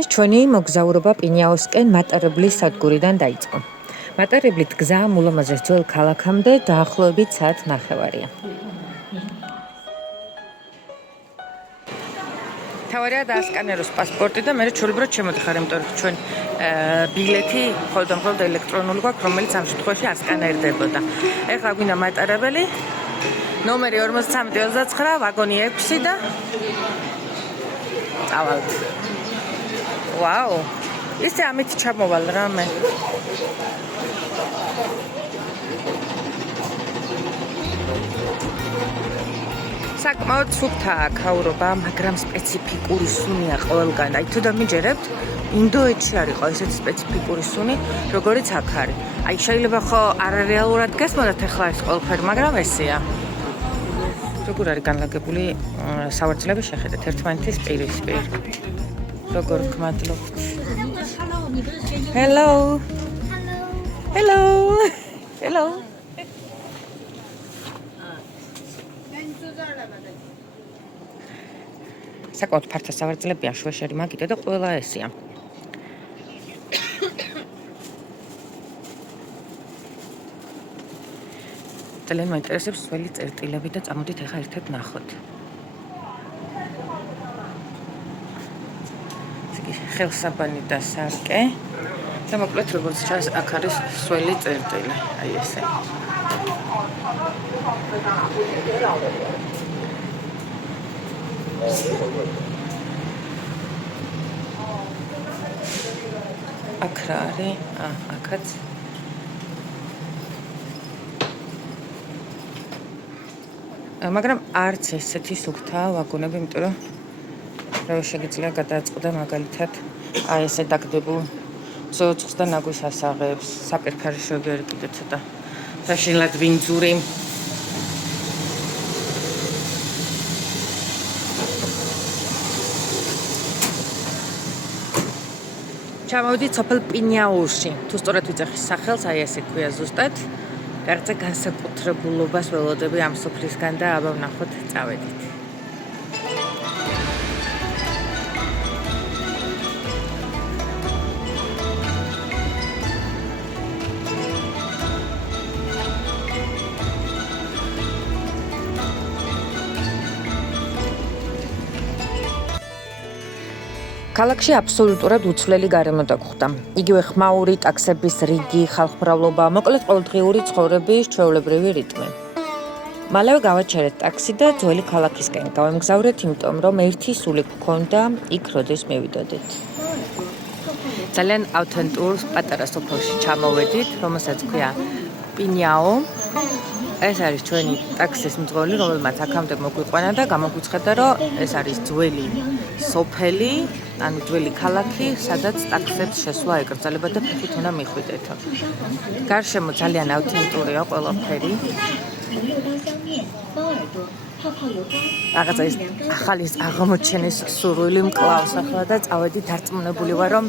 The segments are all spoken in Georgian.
დღეს ჩვენი მოგზაურობა პინიაოსკენ მატარებლის სადგურიდან დაიწყო. მატარებლით გზა მულამაზეს ძველ ქალაქამდე დაახლოებით საათნახევარია. თავარია დაასკანეროს პასპორტი და მე ჩვეულებრივად შემოდიხარ, იმიტომ რომ ჩვენ ბილეთი მხოლოდ ელექტრონული გვაქვს, რომელიც ამ შემთხვევაში ასკანერდებოდა. ეხლა გვინდა მატარებელი ნომერი 4329, ვაგონი 6 და წავალთ. ვაუ! ისე ამით ჩამოვალ რამე. საკმაოდ სუფთაა ქაურობა, მაგრამ სპეციფიკური სუნია ყველგან. აი თუ დამიჯერებთ, ინდოეთში არის ყო ესეთი სპეციფიკური სუნი, როგორიც აქ არის. აი შეიძლება ხო არარეალურად გესმოდათ ახლა ეს ყველაფერი, მაგრამ ესეა. როგორ არის განლაგებული სავარძლები შეხედეთ ერთმანეთის პირისპირ. როგორ გმადლობთ. Hello. Hello. Hello. საკმაოდ ფართო სავარძლებია, შვეშერი მაგიდა და ყველა ესეა. ძალიან მაინტერესებს ძველი წერტილები და წამოდით ახლა ერთად ნახოთ. ხელსაბანი და სარკე და მოკლედ როგორც ჩანს აქ არის ძველი წერტილი, აი ესე. აქ რა არის? აქაც მაგრამ არც ესეთი სუფთაა ვაგონები, იმიტომ რომ რა შეგიძლია გადააწყდა მაგალითად აი ესე დაგდებულ ცოცხლს და ნაგვის ასაღებს, საპირქარი შეგერი კიდე ცოტა საშინლად ვინძური. ჩამოვიდით სოფელ პინიაოსში. თუ სწორად ვიძახი სახელს, აი ესე ქვია ზუსტად. რაღაცა განსაკუთრებულობას ველოდები ამ სოფლისგან და აბა ვნახოთ, წავედით. ქალაქში აბსოლუტურად უცვლელი გარემო დაგხვდა. იგივე ხმაური, ტაქსების რიგი, ხალხმრავლობა, მოკლედ ყოველდღიური ცხოვრების ჩვეულებრივი რიტმი. მალევე გავაჩერეთ ტაქსი და ძველი ქალაქისკენ გავემგზავრეთ, იმიტომ რომ ერთი სული გქონდა იქ, როდის მივიდოდეთ. ძალიან ავთენტურ პატარა სოფელში ჩამოვედით, რომელსაც ქვია პინიაო. ეს არის ჩვენი ტაქსის მძღოლი, რომელმაც აქამდე მოგვიყვანა და გამოგვიცხადა, რომ ეს არის ძველი სოფელი, ანუ ძველი ქალაქი, სადაც ტაქსებს შესვლა ეკრძალება და ფეხით უნდა მიხვიდეთ. გარშემო ძალიან ავთენტურია ყველაფერი. რაღაცა ის ახალი აღმოჩენის სურვილი მკლავს ახლა და წავედი დარწმუნებული ვარ, რომ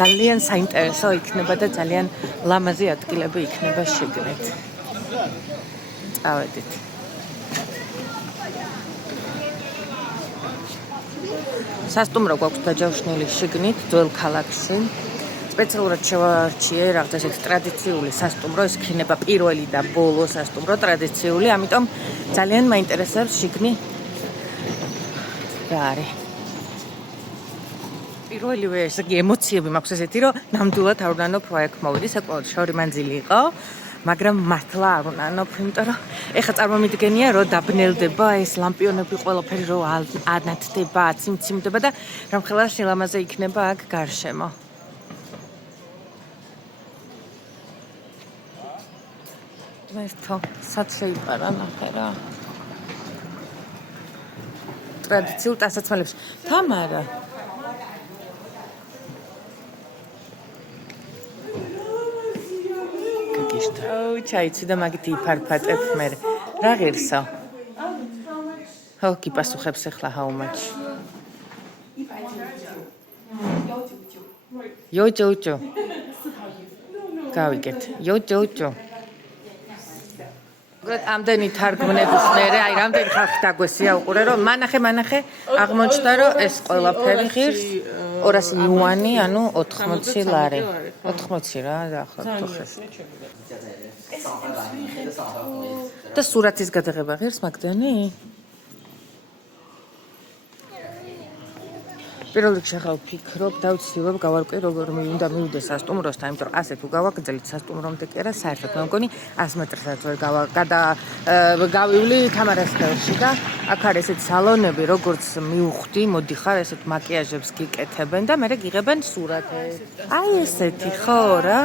ძალიან საინტერესო იქნება და ძალიან ლამაზი ადგილები იქნება შეგნით. წავედით. სასტუმრო გვაქვს დაჯავშნილი შიგნით ძველ ქალაქში. სპეციალურად შევარჩიე რაღაც ესეთი ტრადიციული სასტუმრო, ეს იქნება პირველი და ბოლო სასტუმრო ტრადიციული, ამიტომ ძალიან მაინტერესებს შიგნი რა არის. პირველივე ესე იგი ემოციები მაქვს ესეთი, რომ ნამდვილად არ უნდა იქ მოვიდი, საკმაოდ შორი მანძილი იყო. მაგრამ მართლა არ უნდა ნოფ, იმიტომ რომ ეხა წარმომიდგენია, რომ დაბნელდება ეს ლამპიონები ყველაფერი, რომ ანათდება, აციმციმდება და რამხელა შილამაზე იქნება აქ გარშემო. მესთო, სად შეიპარა ნახე რა. ტრადიციულ ტანსაცმელებში. თამარა ჩაიცი და მაგით იფარფატებ მე. რა ღირსო? ხო, გიპასუხებს ახლა how much? 199. გავიგეთ. 199. ამდენი თარგმნების მერე, აი რამდენი ხალხი დაგვესია უყურე, რომ მანახე აღმოჩნდა, რომ ეს ყველაფერი ღირს 200 იუანი, ანუ 80 ლარი. 80 რა, დაახლოებით ხეს. და სურათის გადაღება ღირს მაგდენი? პირველ რიგში ახლა ვფიქრობ და ვცდილობ გავარკვიო როგორ უნდა მივიდეს სასტუმროსთან, იმიტომ რომ ასე თუ გავაგრძელით სასტუმრომდე კი არა, საერთოდ მე მგონი 100 მეტრსაც ვერ გავივლი თამარას ხელში და აქ არის ესეთ სალონები, როგორც მივხვდი, მოდიხარ, ესეთ მაკიაჟებს გიკეთებენ და მერე გიღებენ სურათებს. აი ესეთი ხო რა?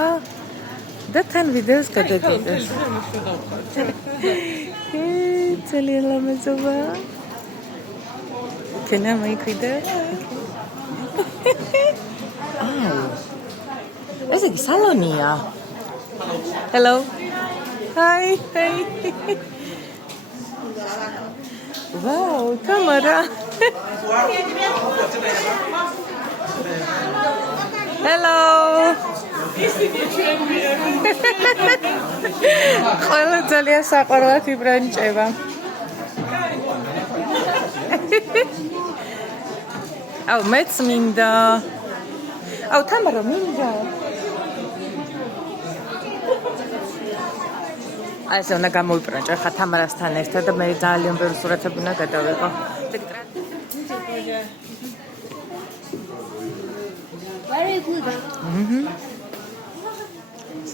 და თან ვიდეოს გადაგიღეს. ძალიან ლამაზობა. Can I make video? ეს იგი სალონია. Hello. Hi. Wow, Tamara. Hello. ყველა ძალიან საყვარლად იბრანჭება. აუ მეც მინდა. აუ თამარა მინდა. ასე უნდა გამოვიბრანჭო ხა თამარასთან ერთად და მე ძალიან ბევრი სურათები უნდა გადავიღო. Very good.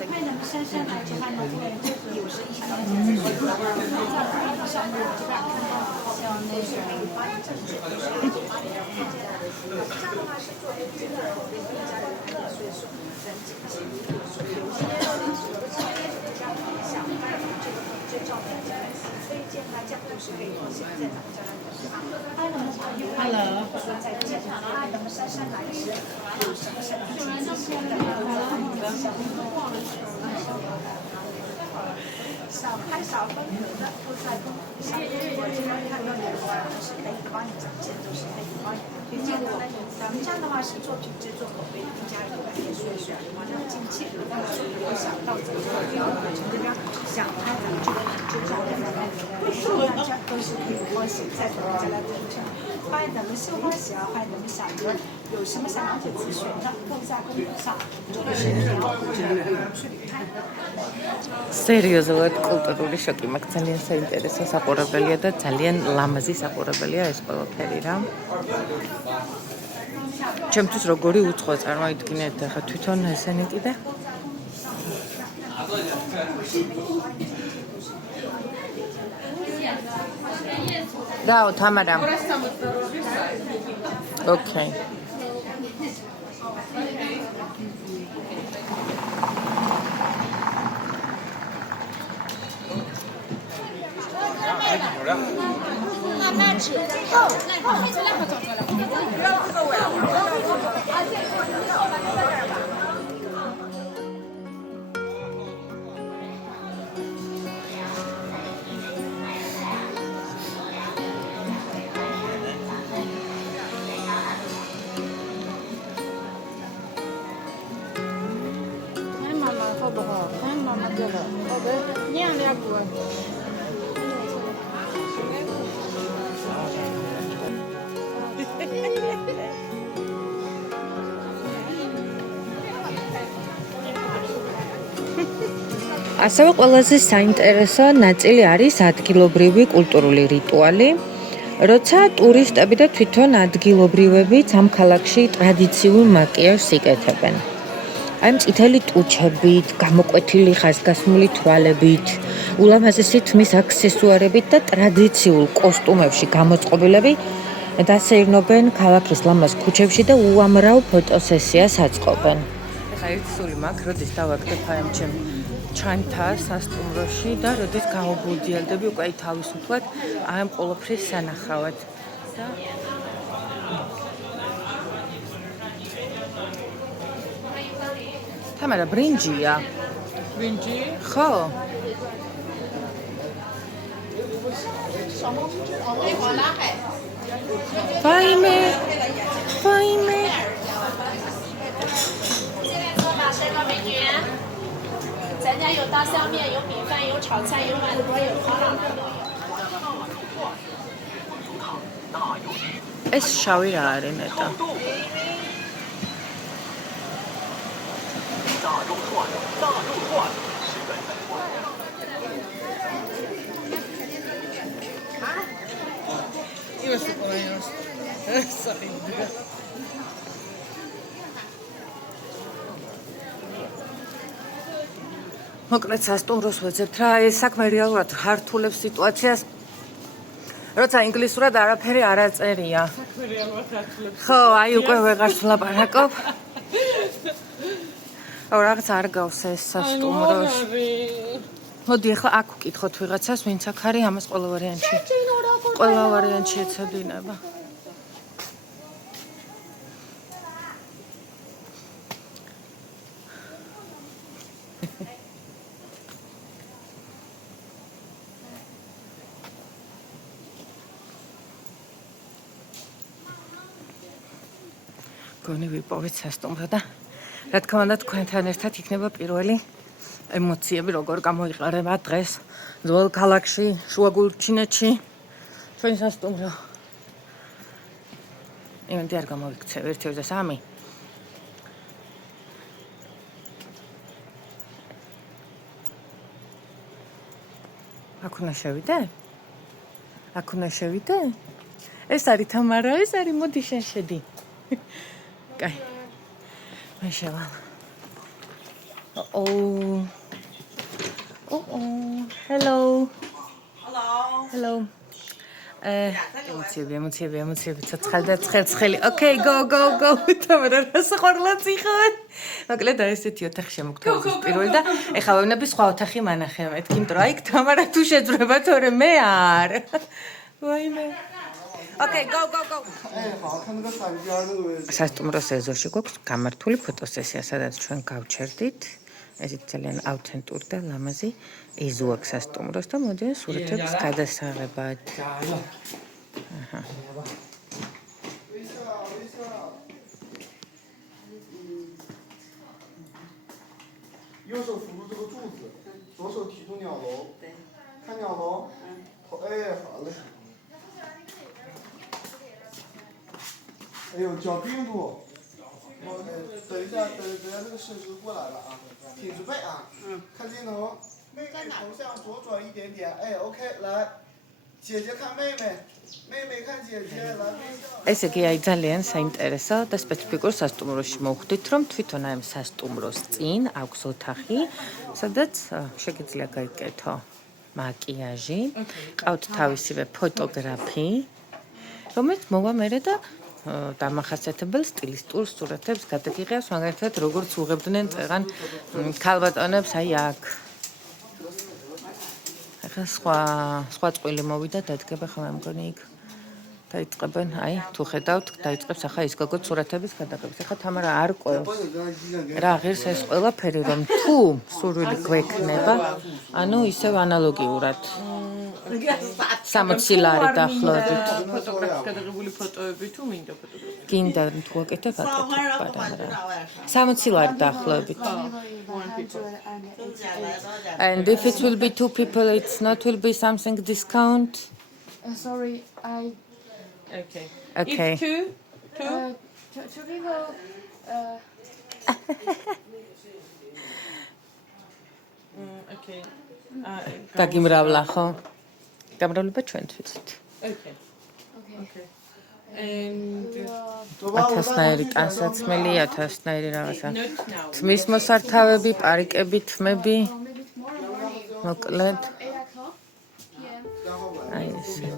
拍咱们山上来就看到这边有时一般上路这边看到像那是可以帮你整治，这样的话是作为这个更加的所以说有些家长想拍这照片所以建拍角度是可以放心在咱们这来的拍咱们朋友说在街上拍咱们山上来是有什么什么小拍小风格的都在上面，我这边看到有的话是可以帮你展现，都是可以帮你推荐的。咱们这样的话是做品质、做口碑，更加有感觉，所以说完了近期的话是有想到咱们从这边想拍咱们这个品质照片的话，大家都是可以欢喜在咱们家来同城。欢迎咱们绣花鞋，欢迎咱们小鱼，有什么想了解咨询的，都在公屏上，这里是聊去理看。 სერიოზულად კულტურული შოკი მაქვს ძალიან საინტერესო საყურებელია და ძალიან ლამაზი საყურებელია ეს ყველაფერი რა. ჩემთვის როგორი უცხო წარმოიდგინეთ ახლა თვითონ ესენი კიდე. დაო თამარა. Okay.慢慢吃。看妈妈好不好？看妈妈这个，好的，两股。 ასევე ყველაზე საინტერესო ნაწილი არის ადგილობრივი კულტურული რიტუალი, როცა ტურისტები და თვითონ ადგილობრივები ამ ქალაქში ტრადიციულ მაკიაჟს იკეთებენ. აი მწითელი ტუჩებით, გამოკვეთილი ხაზგასმული თვალებით, ულამაზესი თმის აქსესუარებით და ტრადიციულ კოსტუმებში გამოწყობილები დასეირნობენ ქალაქის ლამაზ ქუჩებში და უამრავ ფოტოსესიას აწყობენ. ეხლა ერთი სული მაქვს, როდის დავაკეთებ აი ამ ჩემ ჩანთა სასტუმროში და როდის გავგულდიელდები უკვე თავისუფლად აი ამ ყველაფრის სანახავად. და თამარა ბრინჯია. ბრინჯი? ხო. Vaime. 咱家有大香面，有米饭，有炒菜，有碗锅，有烤冷面都有。 ეს შავი რა არის ნეტა? მოკლედ სასტუმროს ვეძებთ რა, ეს საქმე რეალურად ჰართულებს სიტუაციას. როცა ინგლისურად არაფერი არ აწერია. საქმე რეალურად ჰართულებს. ხო, აი უკვე ვეღარ ვლაპარაკობ. აუ რაღაც არ გავს ეს სასტუმროს. მოდი ახლა აქ ვკითხოთ ვიღაცას, ვინც აქ არის, ამას ყველა ვარიანტში. ყველა ვარიანტში ეცოდინება. გონი ვიპოვეთ სასტუმრო და რა თქმა უნდა თქვენთან ერთად იქნება პირველი ემოციები როგორ გამოიყარება დღეს ძველ ქალაქში, შუაგულჩინეთში ჩვენ სასტუმრო. იმედი არ გამოვიქცევ 1-3. აქ უნდა შევიდე? აქ უნდა შევიდე? ეს არის თამარა, ეს არის მოდი შენ შედი. Kijk, meisje wel. Oh. Hello. Hello. Emotieები, ცხელი. Okay, go. თამარა, რას ხარლაცი ხარ? მოკლედ აი ესეთი ოთახი შემოგთავაზეს პირველი და ეხლა ვეუბნები სხვა ოთახი მანახე მეთქი, იმიტომ რომ აი თამარა თუ შეძრება თორე მე არ. ვაიმე. Okay, go. სასტუმროს ეზოში გვაქვს გამართული ფოტოსესია, სადაც ჩვენ გავჩერდით. ესეც ძალიან ავთენტური და ლამაზი ეზო აქვს სასტუმროს და მოდიან სურათებს გადასაღებად. აჰა.右手扶住这个柱子，左手提住鸟笼，看鸟笼，哎，好嘞。哎呦，脚冰住！等一下，等一下，这个摄影师过来了啊，挺直背啊，看镜头，妹妹头向左转一点点，哎 ，OK， 来，姐姐看妹妹，妹妹看姐姐，来微笑。ესე იგი აი ძალიან საინტერესო და სპეციფიკურ სასტუმროში მოვხვდით, რომ თვითონ აი სასტუმროს წინ აქვს ოთახი, სადაც შეგიძლია გაიკეთო მაკიაჟი, ყავთ თავისივე ფოტოგრაფი, რომელიც მოვა მერე და დამახასიათებელ სტილისტურ სურათებს გადაგიღებს, მაგალითად როგორც უღებდნენ წეღან ქალბატონებს აი აქ. ახლა სხვა წყვილი მოვიდა დადგება ხომ მე მგონი იქ. დაიწყებენ, აი, თუ ხედავთ, დაიწყებს ახლა ის გოგო სურათების გადაღებას. ახლა თამარა არ ყვევს. რა ღირს ეს ყველაფერი, რომ თუ სურვილი გვექნება, ანუ ისევ ანალოგიურად. 60 ლარი დაახლოებით. ფოტოგრაფი გადაღებული ფოტოები თუ მინდა ფოტოგრაფი? გინდა თუ აკეთებ, აკეთებ. 60 ლარი დაახლოებით. And if it will be 2 people, it's not will be something discount. Sorry, Okay. Okay. If two? two people. Okay. გაგიმრავლა ხო? გამრავლება ჩვენც ვიცით. Okay. And 1000-ნაირი ტანსაცმელი, 1000-ნაირი რაღაცა. not now. თმის მოსართავები, პარიკები, თმები. მოკლედ. 8 o'clock p.m. აი ესე.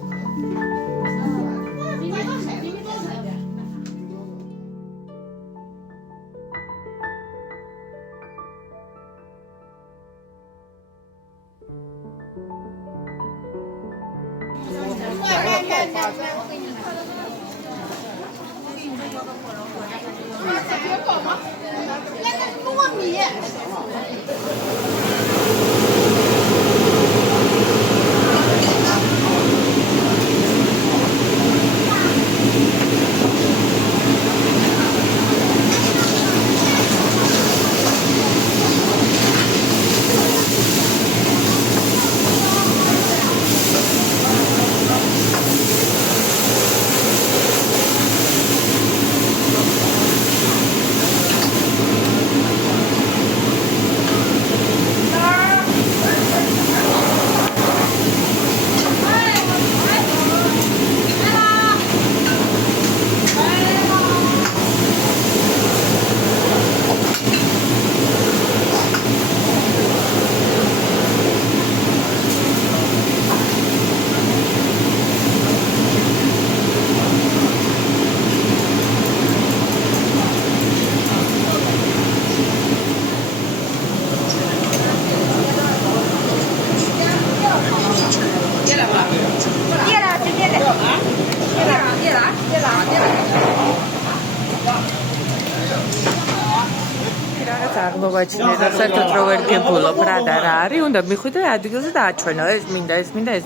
მოვაჩინე და საერთოდ რო ვერ გებულობ რა და რა არის, უნდა მიხვიდე ადგილზე და აჩვენო, ეს მინდა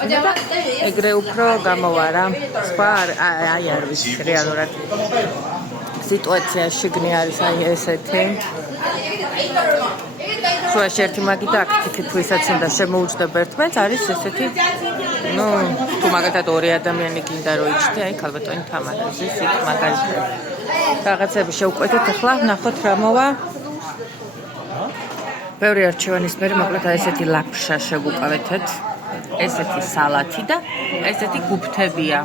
და ეგრე უფრო გამოვა რა. სხვა აი არ ვიცი რეალურად. სიტუაცია შიგნი არის აი ესეთი. შუაში ერთი მაგი და აქ თვითსაც უნდა შემოუჯდება ერთმანეთს არის ესეთი ну, თუ მაგათად ორი ადამიანი გინდა რომ იჩნდე, აი ქალბატონი თამარაზის იქ მაგალითად. რაღაცები შევკვეთეთ, ახლა ნახოთ რა მოვა. ბევრი არჩევანის მერე მოკლედ ესეთი ლაფშა შეგუყავეთეთ. ესეთი სალათი და ესეთი გუფთებია.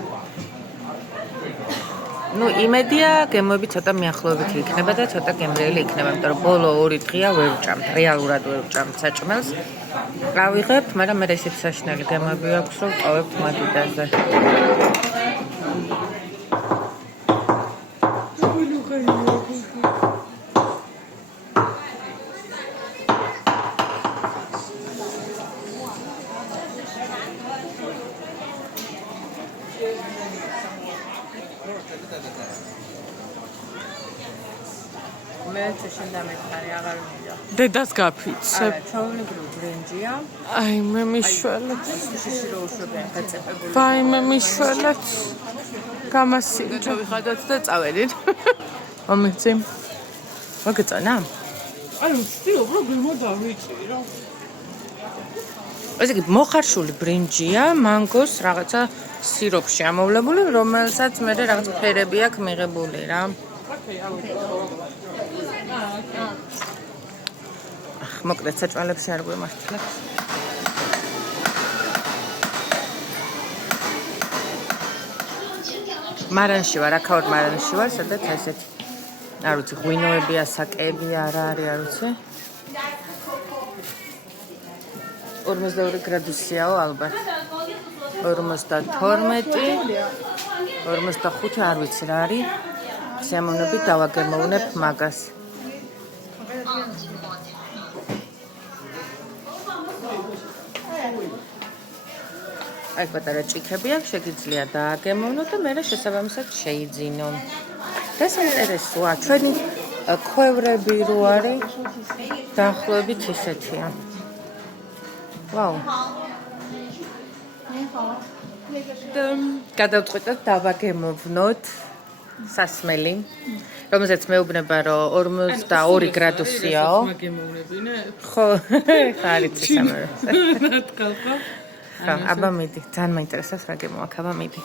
ну, იმედია, გემოები ცოტა მიახლოებით იქნება და ცოტა გემრიელი იქნება, იმიტომ რომ ბოლო 2 დღეა ვერ ვჭამთ, რეალურად ვერ ვჭამთ საჭმელს. ავიღებთ, მაგრამ მე ესეთი საშინელი გემოები აქვს, რომ ვტოვებთ მაგიდაზე. მე შეშინდამეთარი აღარ მინდა. დედას გაფიცებ. ჩაულებრივ ბრინჯია. აი მე მიშველეთ. შეშიროუშვებიან დაწეპებული. ვაი მე მიშველეთ. გამასინჯა. ჩავიხადოთ და წავედით. მომიწი. მოგეწონა? აი ვცდილობ რომ გემო დავიჭირო. ესე იგი მოხარშული ბრინჯია, მანგოს რაღაცა სიროფში ამოვლებული, რომელსაც მე რაღაც ფერები აქვს მიღებული რა. მოკლედ საჭმელებში არ გვემართლებს. მარანში ვარ, აქაურ მარანში ვარ, სადაც ესეთი არ ვიცი, ღვინოებია, საკეებია, რა არის, არ ვიცი. 42 გრადუსიაო ალბათ. 52, 45 არ ვიცი რა არის. სიამოვნებით დავაგემოვნებ მაგას. აი პატარა ჭიქები აქვს, შეგიძლია დააგემოვნო და მე შესაბამისად შეიძინო. და საინტერესოა, ჩვენი ქვევრები რო არის, დაახლოებით ისეთია. ვაუ. გადავწყვეტოთ დავაგემოვნოთ სასმელი, რომელზეც მეუბნება რომ 42 გრადუსიაო. მაგემოვნებინე. ხო, ხარიცი სამერე. ნატკალყა. ხო, აბა მიდი, ძალიან მაინტერესებს რა გემოაქ, აბა მიდი.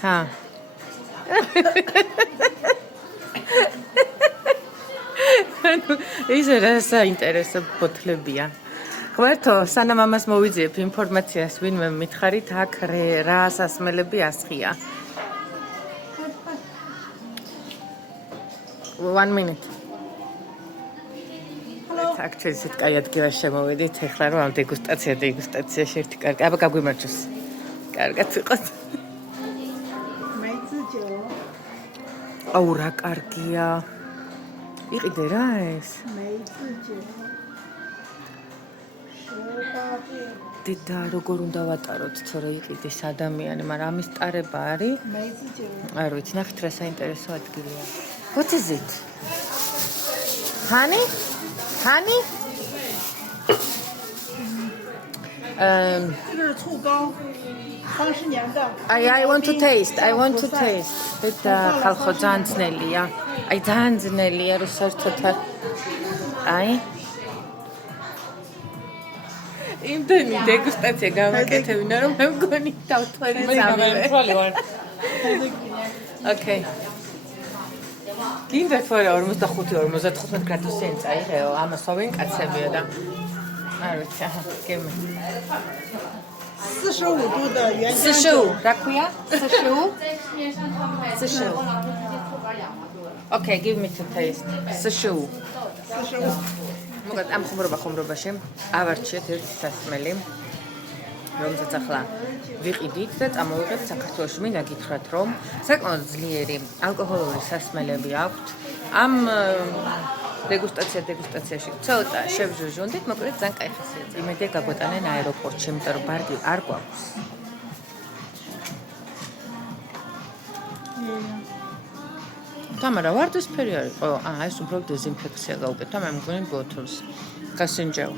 ჰა. ის რა საინტერესო ბოთლებია. ღმერთო, სანამ ამას მოვიძიებ ინფორმაციას, ვინმე მითხარით, აქ რა სასმელები ასხია. 1 minute. აქ შეიძლება კაი ადგილას შემოვედით, ეხლა რომ ამ დეგუსტაციაში ერთი კარგი. აბა გაგვიმარჯოს. კარგად ვიყოთ. აუ რა კარგია. იყიდე რა ეს? დედა როგორ უნდა ვატაროთ, თორე იყიდეს ადამიანი, მაგრამ ამის ტარება არის. არ ვიცი, ნახეთ რა საინტერესო ადგილია. What is it? Honey? Honey? I want to taste. Დედა ხალხო ძალიან ძნელია. აი ძალიან ძნელია რომ საერთოდ აი იმდენი დეგუსტაცია გავაკეთებინა რომ მე მგონი დავთვალე სამე. Okay. გინდა თორე 45-55 გრადუსიანი წაიღეო, ამასოვენ კაცებია და არ ვიცი, გემი. 45度的原浆酒，რა ქვია? 45. Okay, give me to taste. 45. 45 მოგეთ ამ ხუმრობაში ავარჩიეთ ერთი სასმელი, რომელსაც ახლა ვიყიდით და წამოვიღებთ საქართველოში. მინდა გითხრათ, რომ საკმაოდ ძლიერი ალკოჰოლური სასმელები აქვთ. ამ დეგუსტაციაში ცოტა შევჟუჟუნდით, მოკლედ ძალიან კაი ხასიათია. იმედია გაგვეტანენ აეროპორტში, იმიტომ რომ ბარგი არ გვაქვს. თამარა ვარდისფერი არის ყო ეს უბრალოდ დეზინფექცია გავუკეთე მე მგონი ბოთლს გასინჯაო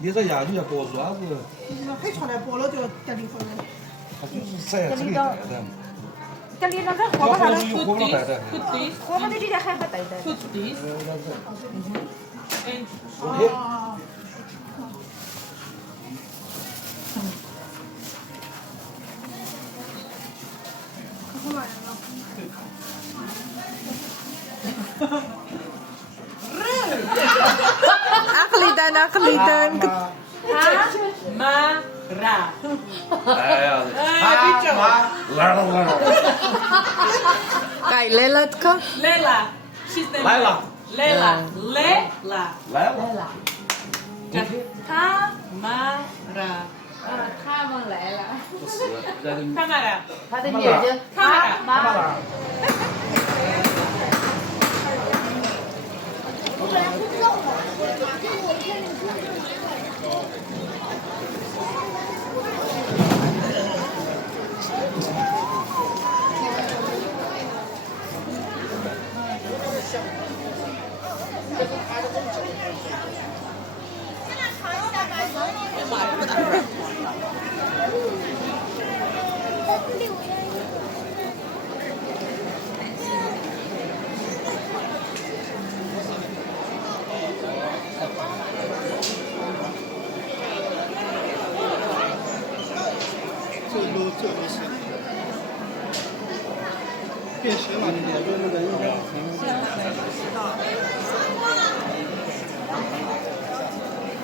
你这鸭就要剥爪子，还出来剥了就这里头了。它就是晒这里带的，这里那个要火把它剥就有剥了带的。火把它直接还不带的。ახლიდან მარა კაი ლელა თქო ლელა she's the Layla. ლელა ლელა Layla. თამარა თამარა它的名字თამარა变形了，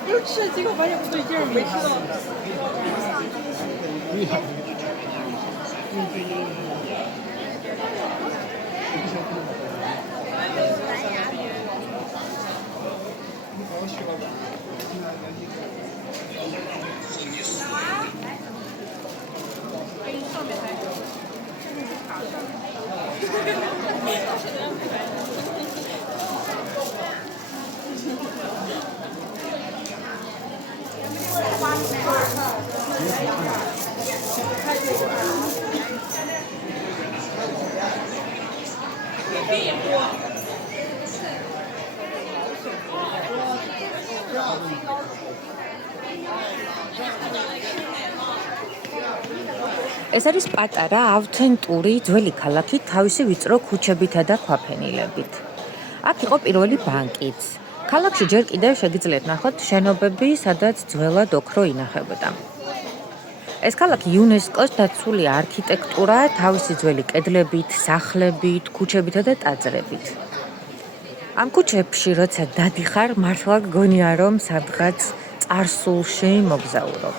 又吃了几口，发现不对劲儿，没吃到。ეს არის პატარა ავთენტური ძველი ქალაქი თავისი ვიწრო ქუჩებითა და ქვაფენილებით. აქ იყო პირველი ბანკიც. ქალაქში ჯერ კიდევ შეგიძლიათ ნახოთ შენობები, სადაც ძველად ოქრო ინახებოდა. ეს ქალაქი იუნესკოს დაცული არქიტექტურა თავისი ძველი კედლებით, სახლებით, ქუჩებითა და ტაძრებით. ამ ქუჩებში როცა დადიხარ, მართლა გგონია რომ სადღაც წარსულში მოგზაურობ.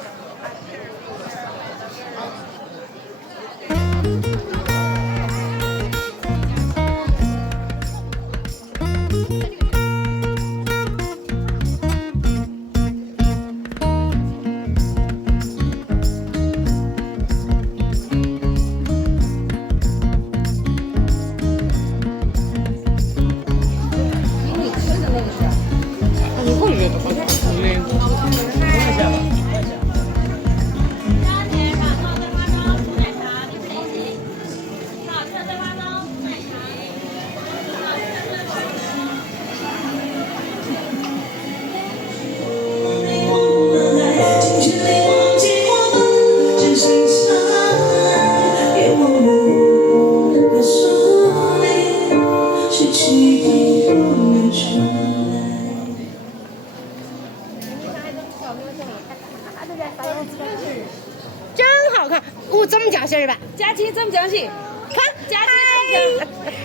么讲是吧？佳琪这么讲戏，看，佳琪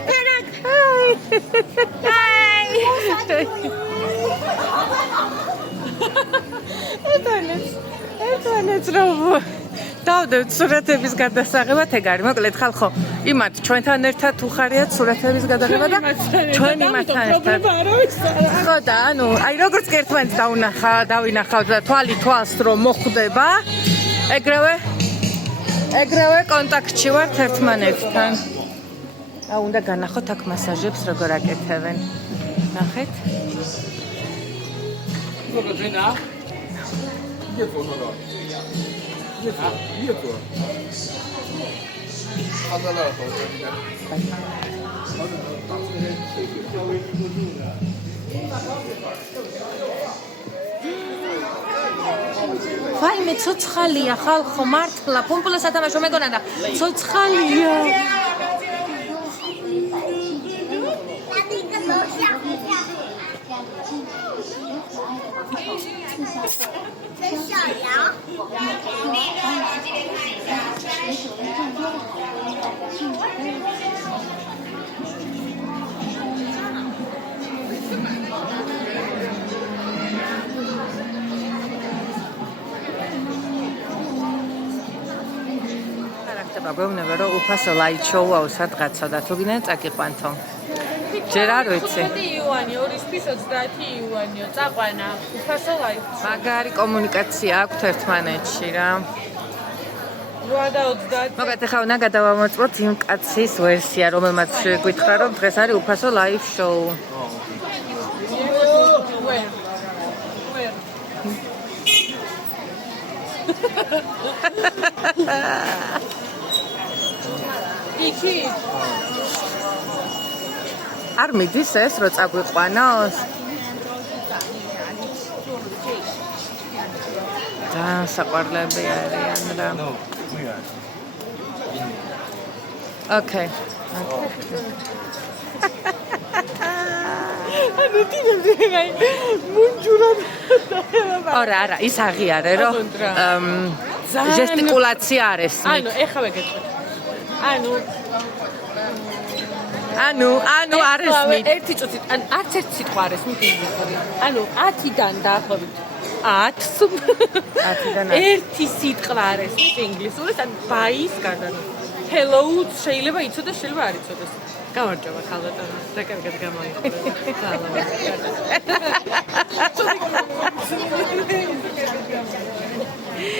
看那个，嗨， ერთმანეთს რომ დავდევთ სურათების გადასაღებად ეგ არის მოკლედ ხალხო იმათ ჩვენთან ერთად უხარიათ სურათების გადაღება და ჩვენ იმათთან ერთად ხო და ანუ აი როგორც კი ერთმანეთს დავინახავთ და თვალი თვალს რომ მოხვდება ეგრევე კონტაქტში ვართ ერთმანეთთან და უნდა განახოთ აქ მასაჟებს როგორ აკეთებენ ნახეთ როგორ ძენა Hier so, oder? Hier so. ვაიმე ცოცხალია ხალხო მართლა პუმპულას ათამაშო მეგონა და ცოცხალია 爸爸那个我怕是来秋啊，我啥子干啥的，都给人家给关通。ჯერ არ ვიცი. 20 იუანი, 2-ის 30 იუანიო, წაყვანა. უფასო ლაი. მაგარი კომუნიკაცია აქვთ ერთმანეთში რა. 8 და 30. მოგეთ ახლა უნდა გადავამოწმოთ იმ კაცის ვერსია, რომელმაც გითხრა რომ დღეს არის უფასო ლაივ შოუ. იქი არ მიდის ეს რო წაგვიყვანოს? და საყვარლები არიან რა. Okay. ანუ ტიმები მუნჯურად არა, ის აღიარე რომ ჟესტიკულაცია არის. ანუ ეხლა ვეგეწყვეტ. ანუ არის მით. ერთი წუთით, ან არც ერთი სიტყვა არის მით. ანუ 10-დან დაახლოებით 10-დან ერთი სიტყვა არის ინგლისურით, ან ბაის გადან. Hello შეიძლება იცოდეს, შეიძლება არ იცოდეს. გამარჯობა ხალხო, და კარგად გამოიყურე.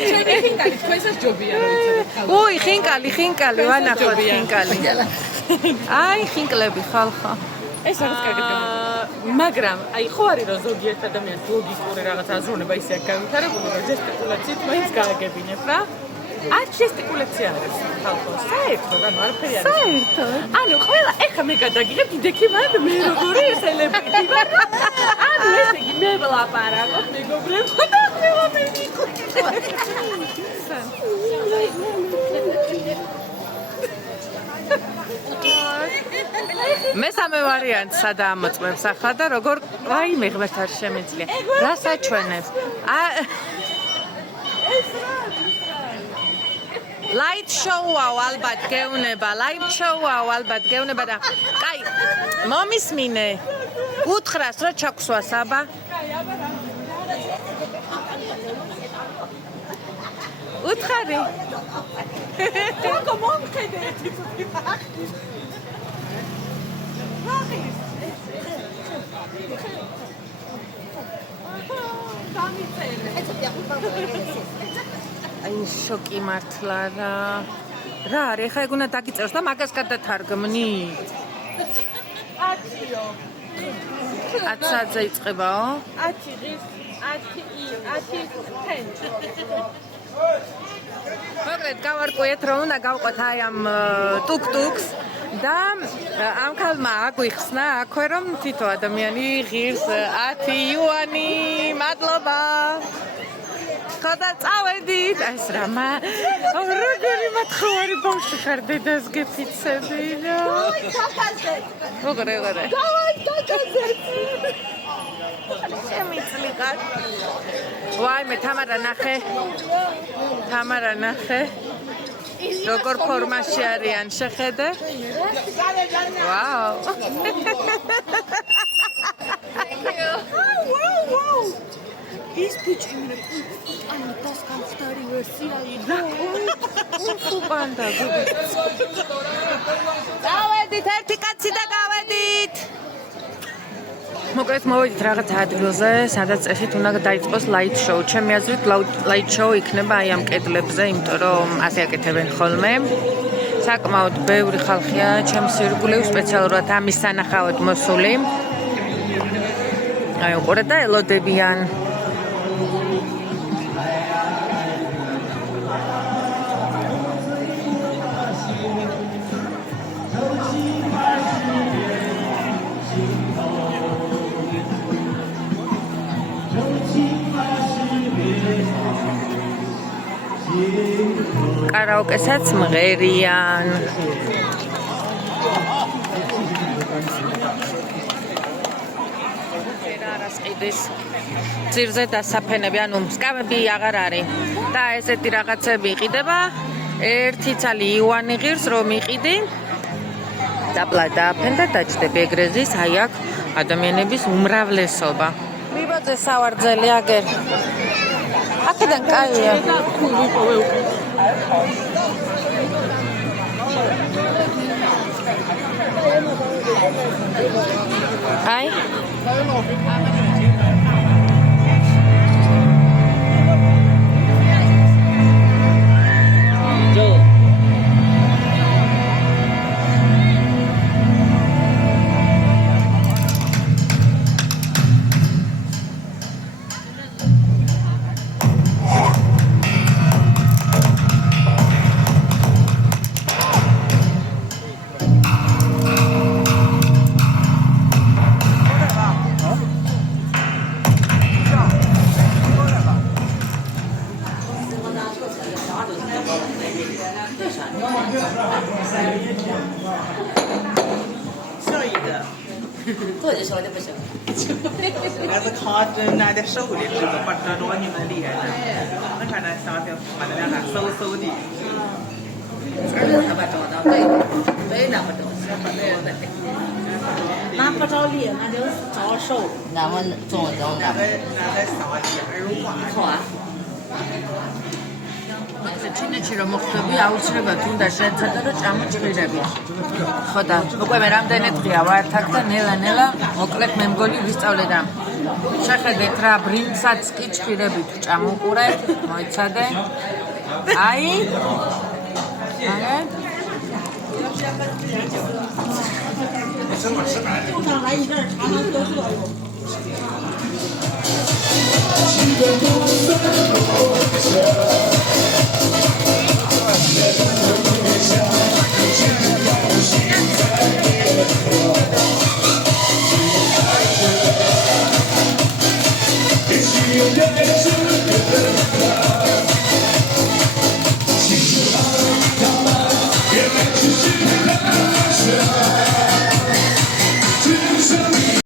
ჩემი ხინკალი თქვენსაც ჯობია რომ იცოდეთ ხალხო. უი, ხინკალი, ვანახოთ ხინკალი. აი, ხინკლები ხალხო. ეს არის კარგად გამოიყურე. მაგრამ აი ხო არის რომ ზოგიერთ ადამიანს ლოგიკური რაღაც აზროვნება ისე აქვს განვითარებული, რომ ჟესტიკულაციით მაინც გააგებინებ რა. არ ჟესტიკულაცია არის ხალხო. საერთოდ ანუ არაფერი არის. საერთოდ. ანუ ყველა ეხა მე გადაგიღებ დიდექი მაგ მე როგორი სელებრიტი ვარ. ანუ ესე იგი მე ვლაპარაკობ მეგობრებთან და ყველა მე მესამე ვარიანტი სადაა მოწმებს ახლა და როგორ აი მეგმერთ არ შემიძლია. რა საჩვენებს? Light show-ა ალბათ გეუნება და კაი მომისმინე უთხრას რა ჩაქვსვას აბა უთხარი როგორ მომხედე ერთი წუთი აი შოკი მართლა რა არის ხა ეგ უნდა დაგიწეროს და მაგას გადათარგმნით 10-იო 10-ზე იწყებაო 10 ღირს 10 მოკლედ გავარკვიეთ რომ უნდა გავყვეთ აი ამ ტუკ-ტუკს და ამ ქალმა აგვიხსნა აქვე რომ თითო ადამიანი ღირს 10 იუანი მადლობა ხოდა წავედით ეს რამა როგორი მათხარი ბავშვი ხარ დედას გეფიცები რა როგორ გაგაზეთ შემიძლია ვაიმე თამარა ნახე როგორ ფორმაში არიან შეხედე? ვაუ. ის ბიჭი მე ანუ დასკამხდარი ვერსია იყო. უყანდა გუდი. დავედით ერთი კაცი და გავედით. მოკლედ მოვედით რაღაც ადგილზე, სადაც წესით უნდა დაიწყოს light show. ჩემი აზრით light show იქნება აი ამ კედლებზე, იმიტომ რომ ასე აკეთებენ ხოლმე. საკმაოდ ბევრი ხალხია ჩემს ირგვლივ სპეციალურად ამის სანახავად მოსული. აი უყურეთ და ელოდებიან. კარაოკესაც მღერიან. არასყიდის ძირზე დასაფენები, ანუ სკამები აღარ არის და ესეთი რაღაცები იყიდება. ერთი ცალი იუანი ღირს რომ იყიდი და პლა დააფენ და დაჭდები ეგრე ზის აი აქ ადამიანების უმრავლესობა. მიბოძე სავარძელი აგერ. აქედან კაია. აი拿在手里，这个把这东西蛮厉害的。那看那上面把那两个嗖嗖的。拿不着力，那就着手。拿在上面耳刮。好啊。ჩინეთში რომ მოხდები, აუცილებლად უნდა შეეცადე რომ ჭამოჭრირები. ხო და უკვე მე რამდენი დღეა ვარ აქ და ნელა მოკლედ მე მგონი ვისწავლე და შეხედეთ რა ბრინცაც კი ჭრირებით ჭამოყურეთ, მოიცადე. აი.